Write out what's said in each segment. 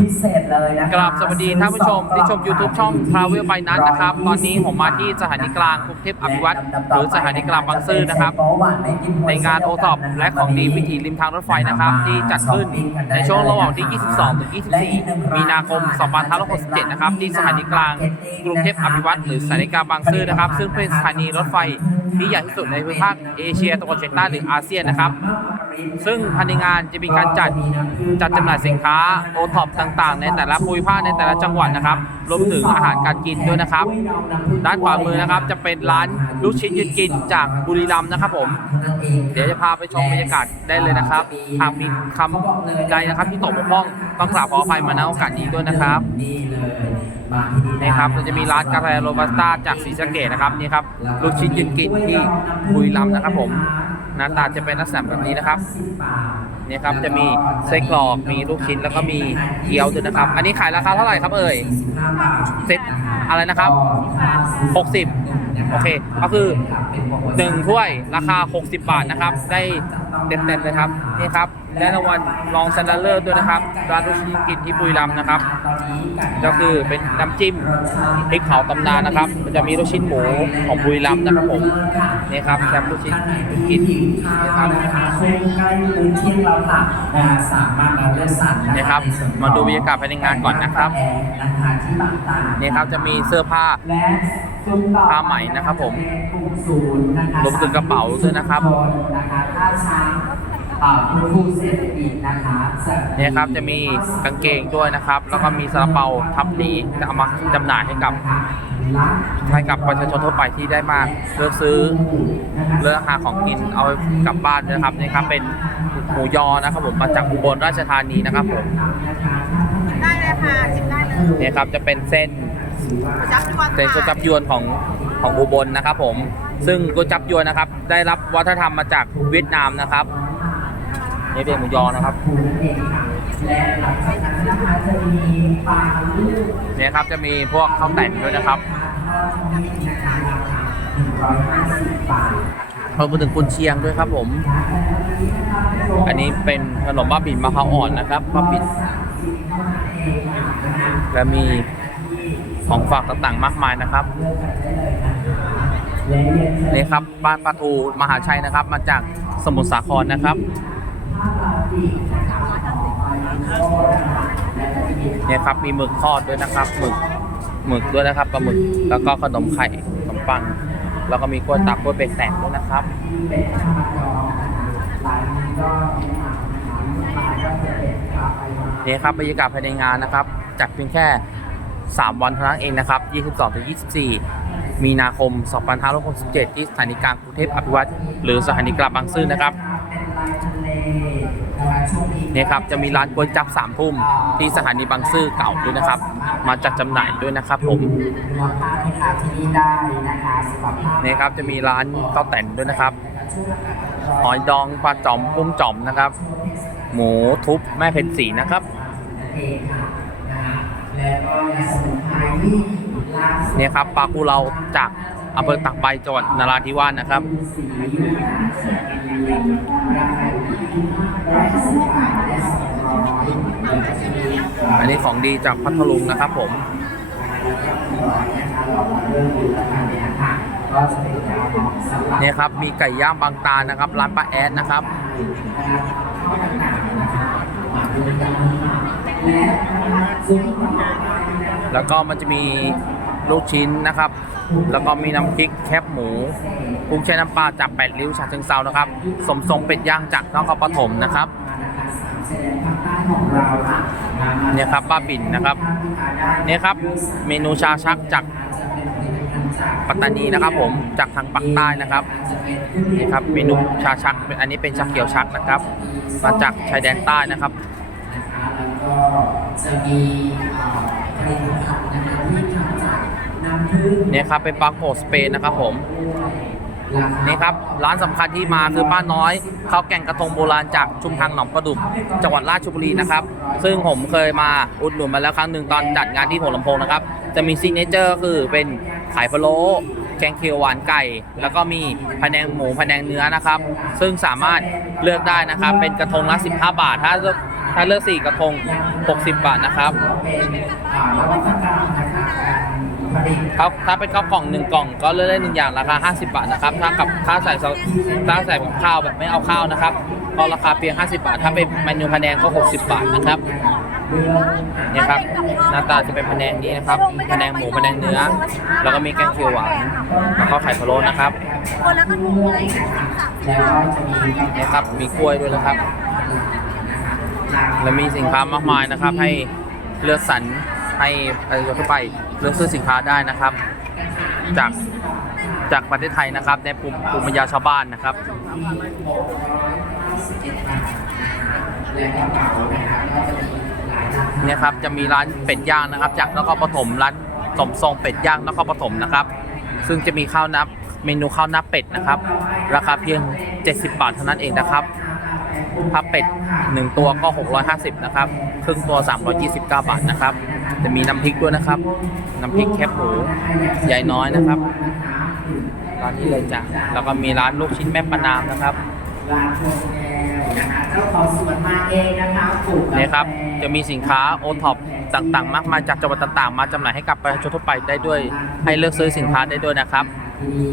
พิเศษเลยนะคกราบสวัสดีท่านผู้ชมที่ชม YouTube ช่อง Travel by นัทนะครับ ตอนนี้ผมมาที่สถานีกลางกรุงเทพอภิวัตรหรือสถานีกลางบางซื่อนะครับ ในงานโอท็อปและของดีวิถีริมทางรถไฟนะครับ ที่จัดขึ้นในช่วงระหว่างที่ 22 ถึง 24 มีนาคม 2567 นะครับ ที่สถานีกลางกรุงเทพอภิวัตรหรือสถานีกลางบางซื่อนะครับ ซึ่งเป็นสถานีรถไฟที่ใหญ่ที่สุดในภูมิภาคเอเชียตะวันออกเฉียงใต้หรืออาเซียนนะครับ ซึ่งภายในงานจะมีการจัดจัดจำหน่ายสินค้าโอท็อปต่างๆ ในแต่ละภูมิภาคในแต่ละจังหวัดนะครับ รวมถึงอาหารการกินด้วยนะครับ ด้านขวามือนะครับจะเป็นร้านลูกชิ้นยืนกินจากบุรีรัมย์นะครับ ผม เดี๋ยวจะพาไปชมบรรยากาศได้เลยนะครับหากมีคำใดนะครับที่ตกบกพร่องต้องกราบขออภัยมาณโอกาสนี้ด้วยนะครับนี่ครับเราจะมีร้านกาแฟโรบัสต้าจากศรีสะเกดนะครับนี่ครับลูกชิ้นยืนกินที่บุรีรัมย์นะครับผม หน้าตาจะเป็นลักษณะแบบนี้นะครับนี่ครับจะมีไส้กรอกมีลูกชิ้นแล้วก็มีเกี๊ยวด้วยนะครับ อันนี้ขายราคาเท่าไหร่ครับเอ่ยเซ็ตอะไรนะครับ 60 โอเค ก็คือหนึ่งถ้วยราคา 60 บาทนะครับ ได้เต็มๆเลยครับ นี่ครับได้รางวัลรองชนะเลิศด้วยนะครับร้านลูกชิ้นกินที่บุรีรัมย์นะครับ ก็คือเป็นน้ำจิ้มพริกเผาตำนานนะครับมันจะมีลูกชิ้นหมูของบุรีรัมย์นะครับผมนี่ครับแซมลูกชิ้นกินนะครับช่วงใกล้มื้อเที่ยงแล้วค่ะนะคะสามารถมาเลือกสั่งนี่ครับ มาดูบรรยากาศภายในงานก่อนนะครับนะคะที่บางตานี่ครับจะมีเสื้อผ้าและผ้าไหมนะครับผมรวมถึงกระเป๋าด้วยนะครับ คะท่าช้างอ่าคุณครูเศรษฐกิจนะคะจะเนี่ยครับจะมีกางเกงด้วยนะครับ แล้วก็มีซาลาเปาทับหนีจะเอามาจำหน่ายให้กับให้กับประชาชนทั่วไปที่ได้มาเลือกซื้อเลือกหาของกินเอาไปกลับบ้านด้วยนะครับนี่ครับเป็นหมูยอนะครับผมมาจากอุบลราชธานีนะครับผมได้เลยค่ะชิมได้เลยเนี่ยครับจะเป็นเส้นจับยวนเส้นก๋วยจับยวนของของอุบลนะครับผมซึ่งก๋วยจับยวนนะครับ ได้รับวัฒนธรรมมาจากเวียดนามนะครับ นี่เป็นหมูยอนะครับและหลังจากนั้นนะคะจะมีปลาลูกเนี่ยครับจะมีพวกข้าวแต่นด้วยนะครับนะคะราบาทรวมไปถึงกุนเชียงด้วยครับผม อันนี้เป็นขนมบ้าบินมะพร้าวอ่อนนะครับบ้าบินและมีของฝากต่างๆมากมายนะครับนี่ครับบ้านปลาทูมหาชัยนะครับ มาจากสมุทรสาครนะครับ เนี่ยครับมีหมึกทอดด้วยนะครับหมึกหมึกด้วยนะครับปลาหมึกแล้วก็ขนมไข่ขนมปัง แล้วก็มีกล้วยตับกล้วยเป็ดแตกด้วยนะครับนี่ครับบรรยากาศภายในงานนะครับจัดเพียงแค่ 3 วันเท่านั้นเองนะครับ 22-24 มีนาคม 2567 ที่สถานีกลางกรุงเทพอภิวัตรหรือสถานีกลางบางซื่อนะครับ นี่ครับจะมีร้านก๋วยจับสามทุ่มที่สถานีบางซื่อเก่าด้วยนะครับ มาจัดจำหน่ายด้วยนะครับ ผมนี่ครับจะมีร้านข้าวแต่นด้วยนะครับหอยดองปลาจ่อมกุ้งจ่อมนะครับ หมูทุบแม่เพ็ญสีนะครับเนี่ยครับปลากูเราจากอำเภอตักใบจังหวัดนราธิวาสนะครับ อันนี้ของดีจากพัทลุงนะครับผมเนี่ยครับมีไก่ย่างบางตานะครับ ร้านป้าแอดนะครับแล้วก็มันจะมี ลูกชิ้นนะครับ แล้วก็มีน้ำพริกแคบหมูกุ้งแช่น้ำปลาจากแปดริ้วฉะเชิงเซานะครับ สมทรงเป็ดย่างจากนครปฐมนะครับเนี่ยครับบ้าบิ่นนะครับเนี่ยครับเมนูชาชักจากปัตตานีนะครับ ผมจากทางปากใต้นะครับนี่ครับเมนูชาชักอันนี้เป็นชาเขียวชักนะครับมาจากชายแดนใต้นะครับก็จะมีผลิตภัณฑ์ เนี่ยครับเป็นปลาโขดสเปนนะครับผมนี่ครับร้านสำคัญที่มาคือป้าน้อยข้าวแกงกระทงโบราณจากชุมทางหนองประดุกจังหวัดราชบุรีนะครับ ซึ่งผมเคยมาอุดหนุนมาแล้วครั้งหนึ่งตอนจัดงานที่หัวลำโพงนะครับ จะมีซิกเนเจอร์คือเป็นไข่พะโล้แกงเขียวหวานไก่ แล้วก็มีพะแนงหมูพะแนงเนื้อนะครับ ซึ่งสามารถเลือกได้นะครับ เป็นกระทงละ 15 บาท ถ้าถ้าเลือก 4 กระทง 60 บาทนะครับ คะการผลิตครับถ้าเป็นข้าวกล่องหนึ่งกล่องก็เลือกได้หนึ่งอย่างราคา 50 บาทนะครับ ถ้ากับข้าวใส่ซอสถ้าใส่กับข้าวแบบไม่เอาข้าวนะครับ ก็ราคาเพียง 50 บาท ถ้าเป็นเมนูพะแนงก็ 60 บาทนะครับนี่ครับหน้าตาจะเป็นพะแนงนี้นะครับพะแนงหมูพะแนงเนื้อ แล้วก็มีแกงเขียวหวานแล้วก็ไข่พะโล้นะครับนี่ครับมีกล้วยด้วยนะครับ และมีสินค้ามากมายนะครับ ให้เลือกสรรให้ประชาชนทั่วไป เลือกซื้อสินค้าได้นะครับ จากจากประเทศไทยนะครับ ในภูมิภูมิปัญญาชาวบ้านนะครับเนี่ยครับจะมีร้านเป็ดย่างนะครับ จากนครปฐมร้านสมทรงเป็ดย่างนครปฐมนะครับ ซึ่งจะมีข้าวนับเมนูข้าวน้าเป็ดนะครับ ราคาเพียง 70 บาทเท่านั้นเองนะครับถ้าเป็ด1ตัวก็ 650 นะครับ ครึ่งตัว 329 บาทนะครับ จะมีน้ำพริกด้วยนะครับ น้ำพริกแคบหมูใหญ่น้อยนะครับ ร้านนี้เลยจ้ะ แล้วก็มีร้านลูกชิ้นแม่ปะนามนะครับร้านโชว์แก้วนะคะเจ้าของสวนมาเองนะคะปลูกกาแฟเนี่ยครับ จะมีสินค้าโอท็อปต่างๆ มากมายจากจังหวัดต่างๆ มาจำหน่ายให้กับประชาชนทั่วไปได้ด้วย ให้เลือกซื้อสินค้าได้ด้วยนะครับที่ นี่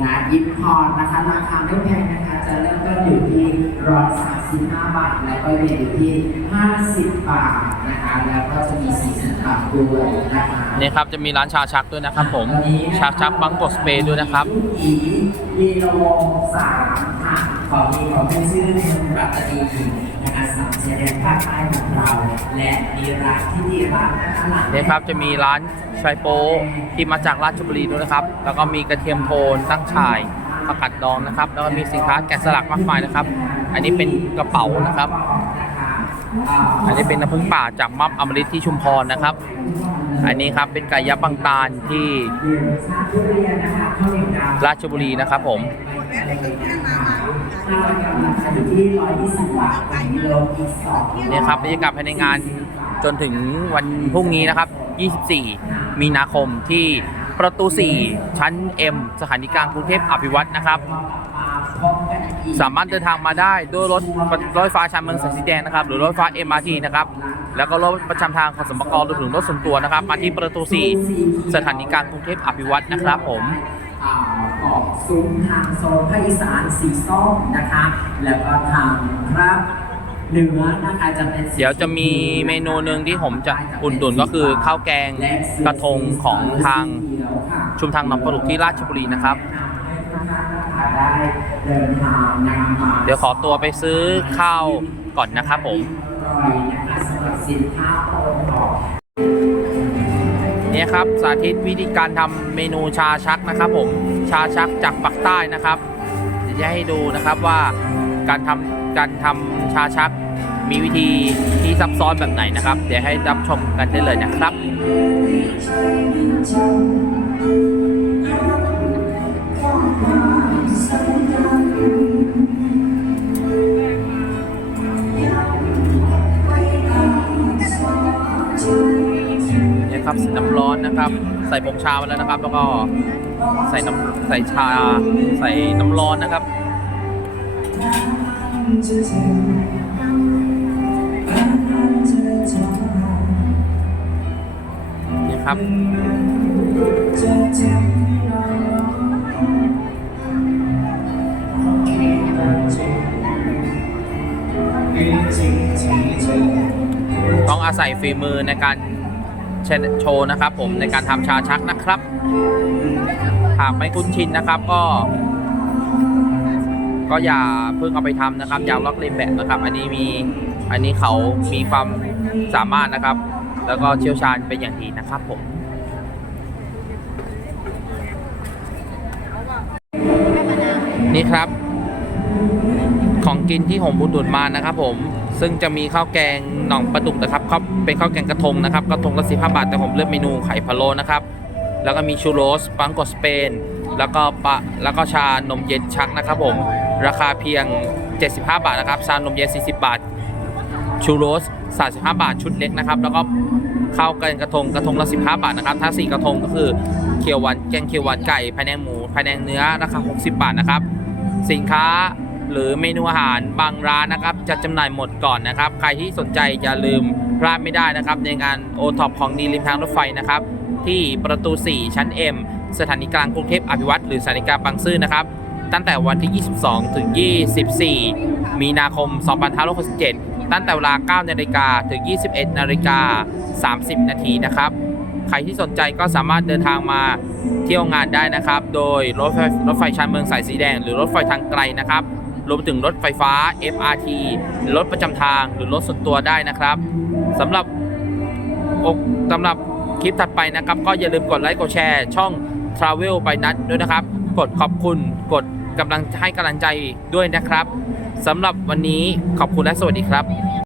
นะยิปพอร์ตนะคะราคาไม่แพงนะคะ จะเริ่มต้นอยู่ที่ร้อยสามสิบห้าบาท แล้วก็เรียนอยู่ที่ห้าสิบบาทนะคะ แล้วก็จะมีสี่สิบบาทด้วยนะคะเนี่ยครับจะมีร้านชาชักด้วยนะครับผม ชาชักบังกดสเปรย์ด้วยนะครับอีวีโลสามค่ะขอมีขอเป็นชื่อเมืองปัตตานี แสดงภาคใต้ของเรา และมีร้านที่ดีร้านนะคะหลังนี่ครับจะมีร้านชายโป๊ที่มาจากราชบุรีด้วยนะครับ แล้วก็มีกระเทียมโทนตั้งชายผักกัดดองนะครับ แล้วก็มีสินค้าแกะสลักมากมายนะครับ อันนี้เป็นกระเป๋านะครับ อันนี้เป็นน้ำผึ้งป่าจากมัมอมฤตที่ชุมพรนะครับ อันนี้ครับเป็นไก่ยับบังตาลที่ราชบุรีนะครับผมเนี่ยครับบรรยากาศภายในงานจนถึงวันพรุ่งนี้นะครับ 24 มีนาคมที่ประตู 4 ชั้น M สถานีกลางกรุงเทพอภิวัตรนะครับ สามารถเดินทางมาได้ด้วยรถรถไฟฟ้าชานเมืองสายสีแดงนะครับ หรือรถไฟฟ้า MRT นะครับ แล้วก็รถประจำทางของสมกรรวมถึงรถส่วนตัวนะครับ มาที่ประตู 4 สถานีกลางกรุงเทพอภิวัตรนะครับผมอ่าออกซุ้มทางโซนภาคอีสานสีส้มนะคะ แล้วก็ทางครับเหนือนะคะจะเป็นสีเดี๋ยวจะมีเมนูหนึ่งที่ผมจะอุดหนุนก็คือข้าวแกงกระทงของทางชุมทางหนองปลาดุกที่ราชบุรีนะครับได้เดินทางนะคะมาเดี๋ยวขอตัวไปซื้อข้าวก่อนนะครับผมรอยนะคะ สินค้าโอท็อปเนี่ยครับสาธิตวิธีการทำเมนูชาชักนะครับ ผมชาชักจากปักใต้นะครับเดี๋ยวจะให้ดูนะครับว่าการทำการทำชาชักมีวิธีที่ซับซ้อนแบบไหนนะครับ เดี๋ยวให้รับชมกันได้เลยนะครับ อนนะครับ ใส่ผงชาไปแล้วนะครับ แล้วก็ใส่น้ำใส่ชาใส่น้ำร้อนนะครับเนี่ยครับต้องอาศัยฝีมือในการ โชว์นะครับ ผมในการทำชาชักนะครับ หากไม่คุ้นชินนะครับก็ ก็อย่าเพิ่งเอาไปทำนะครับ อย่าลอกเลียนแบบนะครับ อันนี้มีอันนี้เขามีความสามารถนะครับ แล้วก็เชี่ยวชาญเป็นอย่างดีนะครับผมนี่ครับ ของกินที่ผมบุญดุลมานะครับผมซึ่งจะมีข้าวแกงหน่องปลาดุกนะครับเขาเป็นข้าวแกงกระทงนะครับกระทงละสิบห้าบาทแต่ผมเลือกเมนูไข่พะโล้นะครับแล้วก็มีชูโรสปังกอสเปน แล้วก็ปะแล้วก็ชานมเย็นชักนะครับผมราคาเพียง 75 บาทนะครับชานมเย็น 40 บาท ชูโรส 35 บาทชุดเล็กนะครับแล้วก็ข้าวแกงกระทงกระทงละ 15 บาทนะครับถ้า 4 กระทงก็คือเขียวหวานแกงเขียวหวานไก่พะแนงหมูพะแนงเนื้อราคา 60 บาทนะครับสินค้า หรือเมนูอาหารบางร้านนะครับจะจำหน่ายหมดก่อนนะครับ ใครที่สนใจอย่าลืมพลาดไม่ได้นะครับ ในงานโอท็อปของดีริมทางรถไฟนะครับ ที่ประตู 4 ชั้น M สถานีกลางกรุงเทพอภิวัตรหรือสถานีกลางบางซื่อนะครับ ตั้งแต่วันที่ 22 ถึง 24 มีนาคม 2567 ตั้งแต่เวลา 9 นาฬิกาถึง 21 นาฬิกา 30 นาทีนะครับใครที่สนใจก็สามารถเดินทางมาเที่ยวงานได้นะครับ โดยรถไฟรถไฟชานเมืองสายสีแดง หรือรถไฟทางไกลนะครับ รวมถึงรถไฟฟ้า FRT รถประจำทางหรือรถส่วนตัวได้นะครับสำหรับอกสำหรับคลิปถัดไปนะครับ ก็อย่าลืมกดไลค์กดแชร์ช่อง Travel by นัดด้วยนะครับ กดขอบคุณกดกำลังให้กำลังใจด้วยนะครับสำหรับวันนี้ขอบคุณและสวัสดีครับ